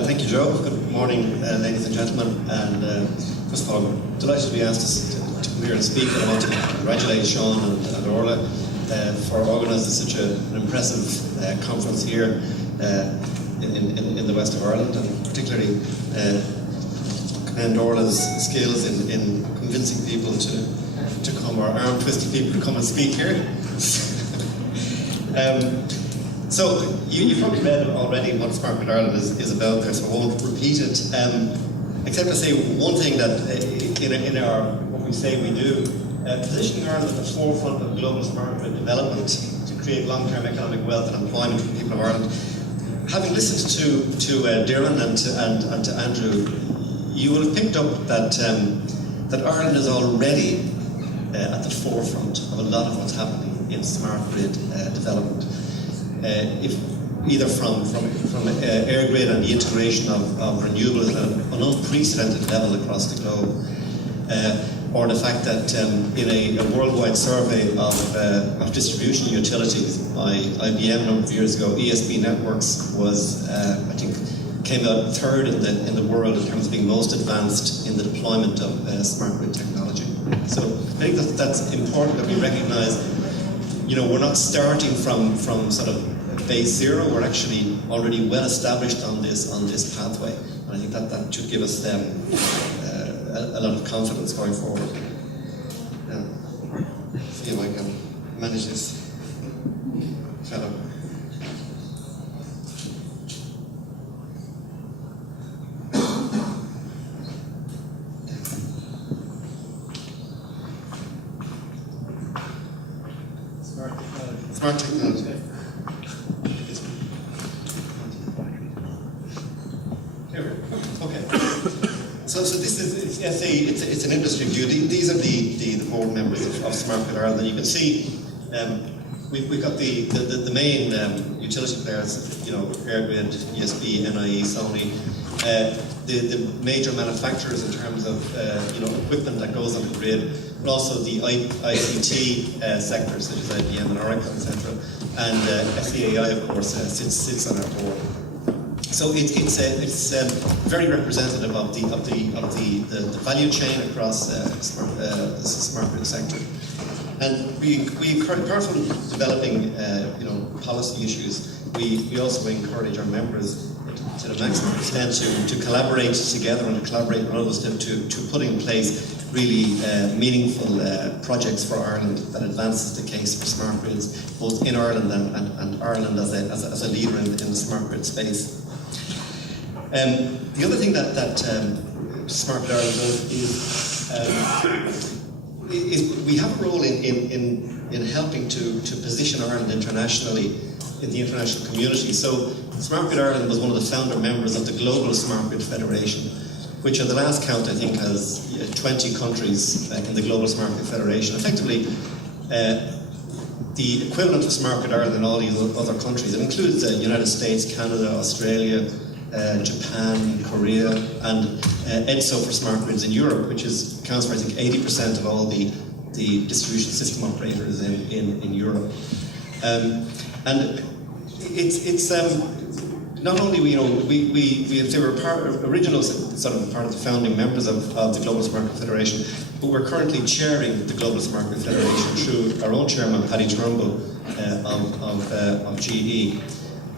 Thank you, Joe. Good morning, ladies and gentlemen. And first of all, I'm delighted to be asked to come here and speak. And I want to congratulate Sean and Orla for organising such an impressive conference here in the west of Ireland, and particularly commend Orla's skills in convincing people to come, or arm-twisting people to come and speak here. So you've probably read already what Smart Grid Ireland is about there, so I won't repeat it, except to say one thing that in our what we say we do, positioning Ireland at the forefront of global smart grid development to create long-term economic wealth and employment for the people of Ireland. Having listened to Darren and to Andrew, you will have picked up that Ireland is already at the forefront of a lot of what's happening in smart grid development. If either from air grid and the integration of renewables at an unprecedented level across the globe, or the fact that in a worldwide survey of distribution utilities by IBM a number of years ago, ESB Networks was, I think, came out third in the world in terms of being most advanced in the deployment of smart grid technology. So I think that's important that we recognise. We're not starting from sort of base zero. We're actually already well established on this pathway, and I think that should give us a lot of confidence going forward. See if I can manage this fellow. Smart technology. Okay. So this is it's an industry view. These are the board members of Smart Grid Ireland. You can see we've got the main utility players. Airgrid, ESB, NIE, Sony. The major manufacturers in terms of equipment that goes on the grid, but also the ICT sectors such as IBM and Oracle, etc. And FEAI, of course, sits on our board. So it's very representative of the value chain across the smart grid sector. And we apart from developing policy issues, we also encourage our members to the maximum extent to collaborate together and to collaborate with others to put in place really meaningful projects for Ireland that advances the case for smart grids, both in Ireland and Ireland as a leader in the smart grid space. The other thing that Smart Grid Ireland does is we have a role in helping to position Ireland internationally in the international community. So Smart Grid Ireland was one of the founder members of the Global Smart Grid Federation, which at the last count I think has 20 countries in the Global Smart Grid Federation. Effectively, the equivalent of Smart Grid Ireland in all these other countries. It includes the United States, Canada, Australia, Japan, Korea, and EDSO for smart grids in Europe, which accounts for I think 80% of all the distribution system operators in Europe. And it's not only they were original sort of part of the founding members of the Global Smart Grid Federation, but we're currently chairing the Global Smart Grid Federation through our own chairman, Paddy Turnbull of GE,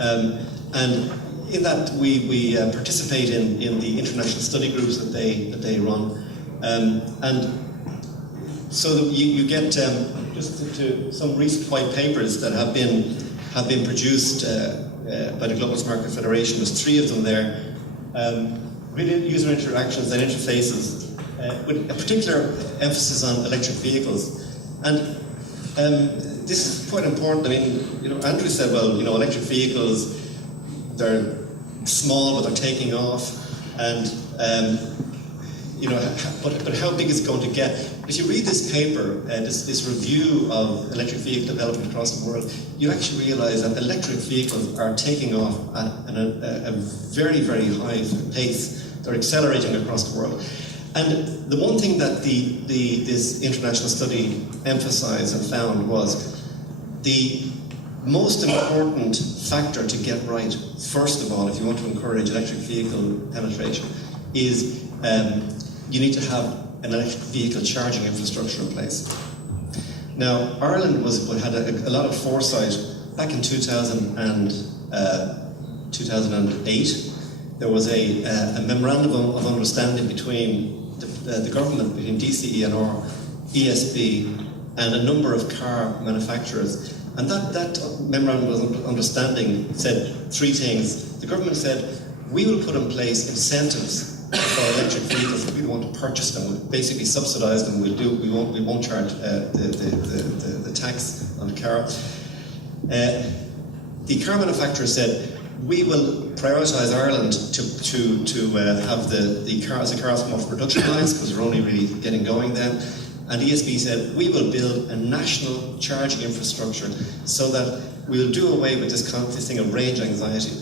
and in that we participate in the international study groups that they run, and so that you get just to some recent white papers that have been produced by the Global Smart Grid Federation. There's 3 of them there. Really user interactions and interfaces with a particular emphasis on electric vehicles. And this is quite important. I mean, Andrew said, well, electric vehicles, they're small, but they're taking off, and but how big is it going to get? If you read this paper, this review of electric vehicle development across the world, you actually realise that electric vehicles are taking off at a very, very high pace. They're accelerating across the world. And the one thing that this international study emphasised and found was the most important factor to get right, first of all, if you want to encourage electric vehicle penetration, is you need to have an electric vehicle charging infrastructure in place. Now, Ireland had a lot of foresight. Back in 2008, there was a memorandum of understanding between the government, between DCENR, ESB, and a number of car manufacturers. And that memorandum of understanding said three things. The government said, we will put in place incentives for electric vehicles if we want to purchase them. We'll basically subsidise them. We won't charge the tax on Carrol. The car manufacturer said, we will prioritise Ireland to have the cars come off production lines, because we're only really getting going then. And ESB said, we will build a national charging infrastructure so that we'll do away with this thing of range anxiety.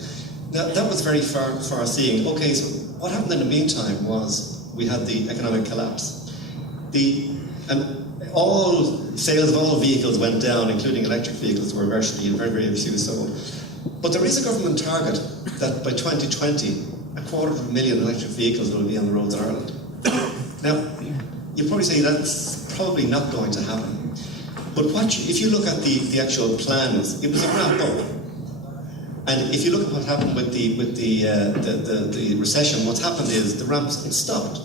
Now, that was very far-seeing. Okay, so what happened in the meantime was we had the economic collapse. All sales of all vehicles went down, including electric vehicles, were virtually very, very few sold. But there is a government target that by 2020, 250,000 electric vehicles will be on the roads in Ireland. Now, you probably say that's probably not going to happen. But if you look at the actual plans, it was a ramp up. And if you look at what happened with the recession, what's happened is the ramp stopped.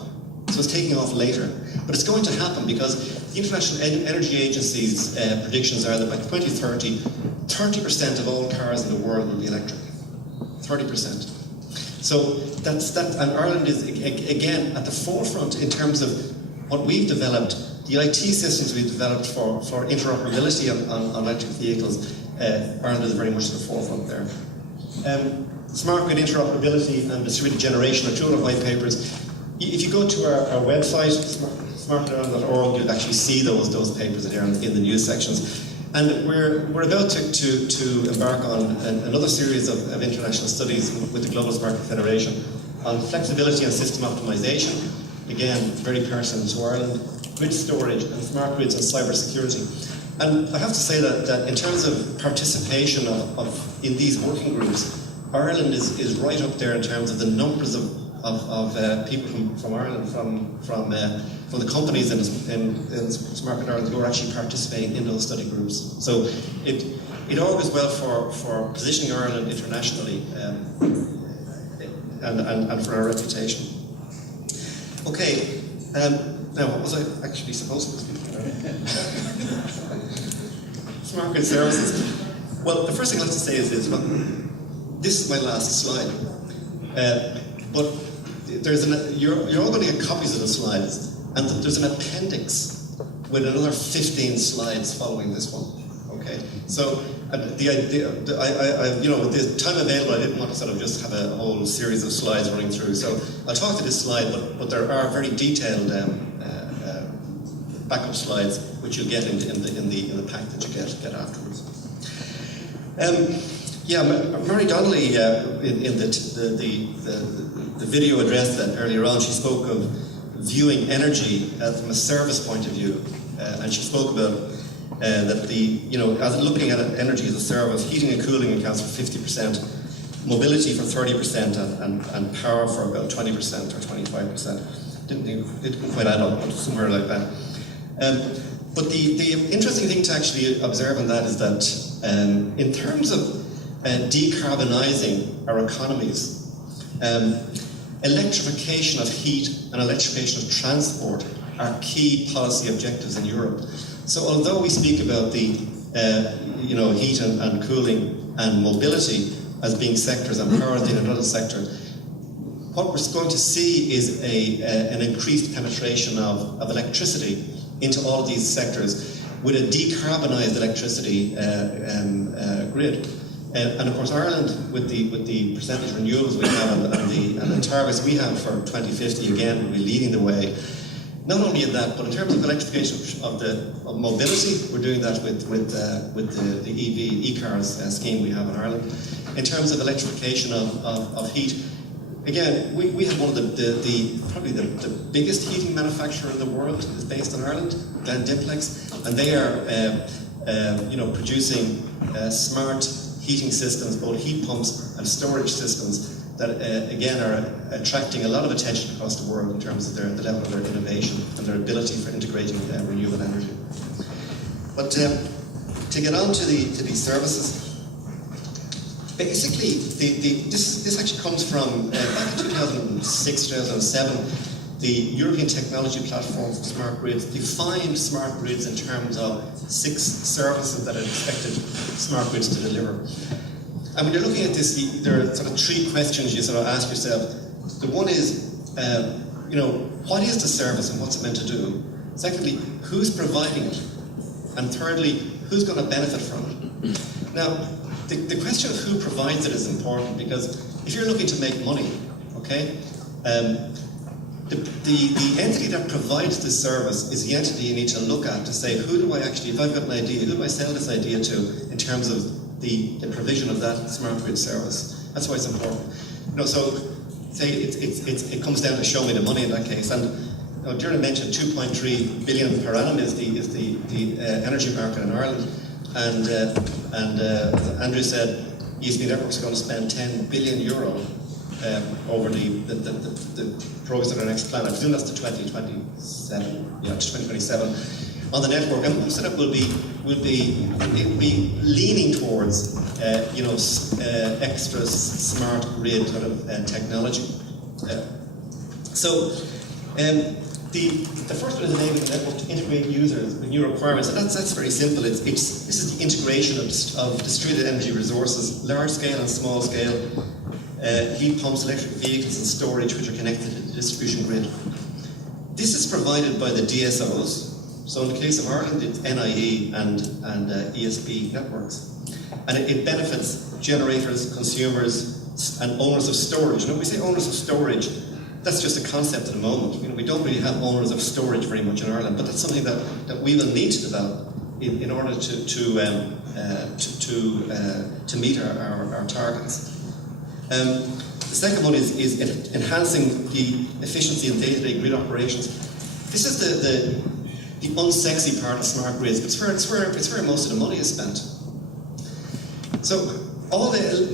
So it's taking off later. But it's going to happen because the International Energy Agency's predictions are that by 2030, 30% of all cars in the world will be electric. 30%. So that's that, and Ireland is again at the forefront in terms of what we've developed, the IT systems we've developed for interoperability on electric vehicles. Ireland is very much at the forefront there. Smart grid interoperability and distributed generation are two other white papers. If you go to our website, smartgridireland.org, you'll actually see those papers there in the news sections. And we're about to embark on another series of international studies with the Global Smart Grid Federation on flexibility and system optimization. Again, very pertinent to Ireland. Grid storage and smart grids and cyber security. And I have to say that in terms of participation in these working groups, Ireland is right up there in terms of the numbers of people from Ireland, from the companies in Smart Grid Ireland who are actually participating in those study groups. So it augurs well for positioning Ireland internationally and for our reputation. Okay, now what was I actually supposed to speak about? Smart Grid Services. Well, the first thing I'd like to say is this. Well, this is my last slide. But you're all going to get copies of the slides, and there's an appendix with another 15 slides following this one. Okay, so the idea, with the time available, I didn't want to sort of just have a whole series of slides running through. So I'll talk to this slide, but there are very detailed backup slides which you'll get in the pack that you get afterwards. Mary Donnelly in the video address that earlier on, she spoke of viewing energy from a service point of view, and she spoke about that as looking at energy as a service, heating and cooling accounts for 50%, mobility for 30%, and power for about 20% or 25%. Didn't quite add up, but somewhere like that. But the interesting thing to actually observe in that is that in terms of decarbonising our economies, electrification of heat and electrification of transport are key policy objectives in Europe. So although we speak about the heat and cooling and mobility as being sectors and power being another sector, what we're going to see is an increased penetration of electricity into all of these sectors with a decarbonised electricity grid. And of course, Ireland, with the percentage renewables we have and the targets we have for 2050, again, will be leading the way. Not only in that, but in terms of electrification of mobility, we're doing that with the e-cars scheme we have in Ireland. In terms of electrification of heat, again, we have one of probably the biggest heating manufacturer in the world is based in Ireland, Glen Dimplex, and they are producing smart heating systems, both heat pumps and storage systems that again are attracting a lot of attention across the world in terms of the level of their innovation and their ability for integrating renewable energy. But to get on to these services, basically this actually comes from back in 2006, 2007. The European Technology Platform for Smart Grids defined smart grids in terms of 6 services that it expected smart grids to deliver. And when you're looking at this, there are sort of 3 questions you sort of ask yourself. The one is, what is the service and what's it meant to do? Secondly, who's providing it? And thirdly, who's going to benefit from it? Now, the question of who provides it is important, because if you're looking to make money, okay, the entity that provides this service is the entity you need to look at to say, who do I actually, if I've got an idea, who do I sell this idea to in terms of the provision of that smart grid service? That's why it's important. So say it comes down to show me the money in that case. And Deirdre mentioned 2.3 billion per annum is the energy market in Ireland. And as Andrew said, ESB Networks are going to spend €10 billion over the progress of our next plan. I presume that's to 2027. Yeah, to 2027 on the network, and most of it will be leaning towards extra smart grid sort of technology. The first one is enabling the network to integrate users with new requirements, and that's very simple. This is the integration of distributed energy resources, large scale and small scale, heat pumps, electric vehicles and storage which are connected to the distribution grid. This is provided by the DSOs. So in the case of Ireland, it's NIE and ESB networks. And it benefits generators, consumers and owners of storage. Now when we say owners of storage, that's just a concept at the moment. We don't really have owners of storage very much in Ireland, but that's something that we will need to develop in order to meet our targets. The second one is enhancing the efficiency in day-to-day grid operations. This is the unsexy part of smart grids, but it's where most of the money is spent. So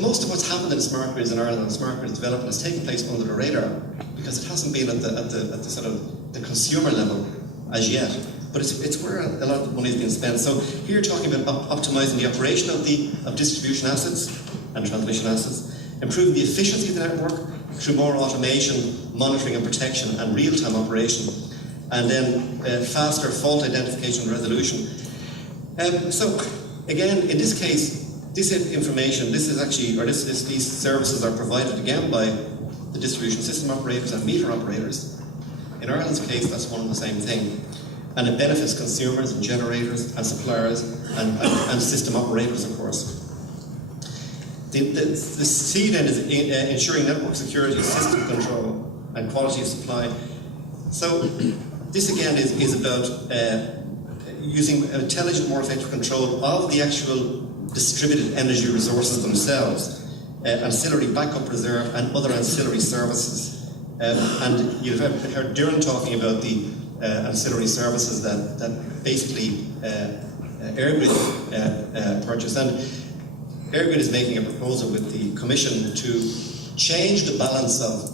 most of what's happened in smart grids in Ireland and smart grids development has taken place under the radar because it hasn't been at the sort of the consumer level as yet. But it's where a lot of the money is being spent. So here you're talking about optimizing the operation of distribution assets and transmission assets, improving the efficiency of the network through more automation, monitoring and protection, and real-time operation, and then faster fault identification and resolution. So again, in this case, this information, these services are provided again by the distribution system operators and meter operators. In Ireland's case, that's one and the same thing. And it benefits consumers and generators and suppliers and system operators, of course. The C then is ensuring network security, system control, and quality of supply. So this again is about using intelligent, more effective control of the actual distributed energy resources themselves, ancillary backup reserve, and other ancillary services. And you've heard Duran talking about the ancillary services that basically EirGrid purchased. And EirGrid is making a proposal with the Commission to change the balance of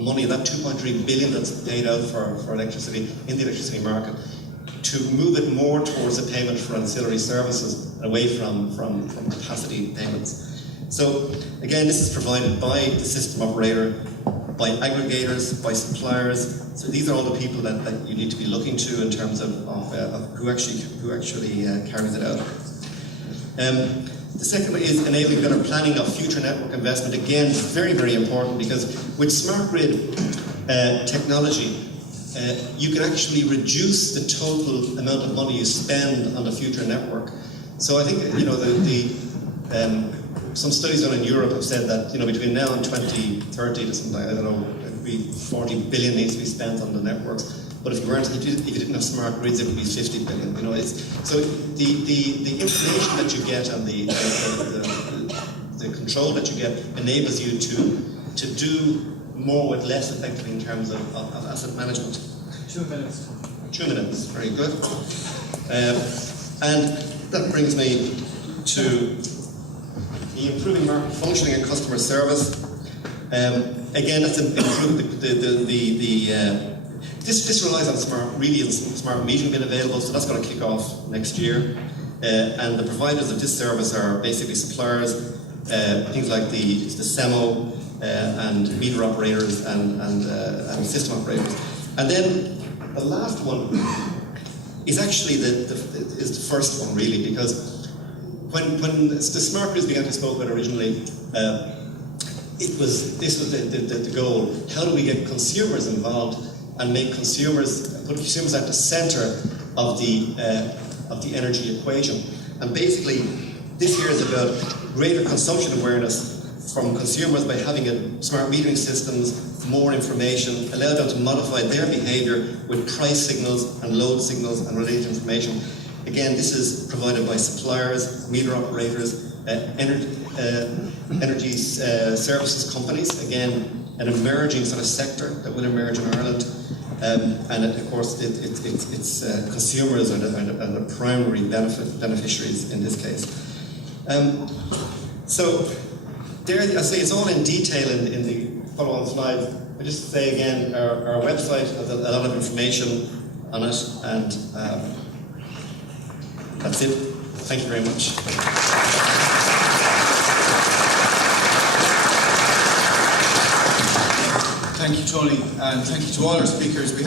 money, that 2.3 billion that's paid out for electricity in the electricity market, to move it more towards a payment for ancillary services and away from capacity payments. So again, this is provided by the system operator, by aggregators, by suppliers. So these are all the people that you need to be looking to in terms of who actually carries it out. The second way is enabling better planning of future network investment. Again, very, very important, because with smart grid technology, you can actually reduce the total amount of money you spend on the future network. So I think some studies done in Europe have said that between now and 2030, or something, I don't know, it'd be 40 billion needs to be spent on the networks. But if you didn't have smart grids, it would be 50 billion. So the information that you get and the control that you get enables you to do more with less effectively in terms of asset management. 2 minutes. 2 minutes, very good. And that brings me to the improving market functioning and customer service. Again, that's improved this relies on smart metering being available, so that's going to kick off next year. And the providers of this service are basically suppliers, things like the SEMO and meter operators and system operators. And then the last one is actually the first one, really, because when the smart grids began to be spoken about originally, this was the goal. How do we get consumers involved and put consumers at the centre of the energy equation? And basically, this year is about greater consumption awareness from consumers by having smart metering systems, more information, allow them to modify their behaviour with price signals and load signals and related information. Again, this is provided by suppliers, meter operators, energy services companies. Again, an emerging sort of sector that will emerge in Ireland. And of course, it's consumers are the primary beneficiaries in this case. So there, I say it's all in detail in the follow-on slides. I just say again, our website has a lot of information on it, and that's it. Thank you very much. Thank you, Tony, and thank you to all our speakers.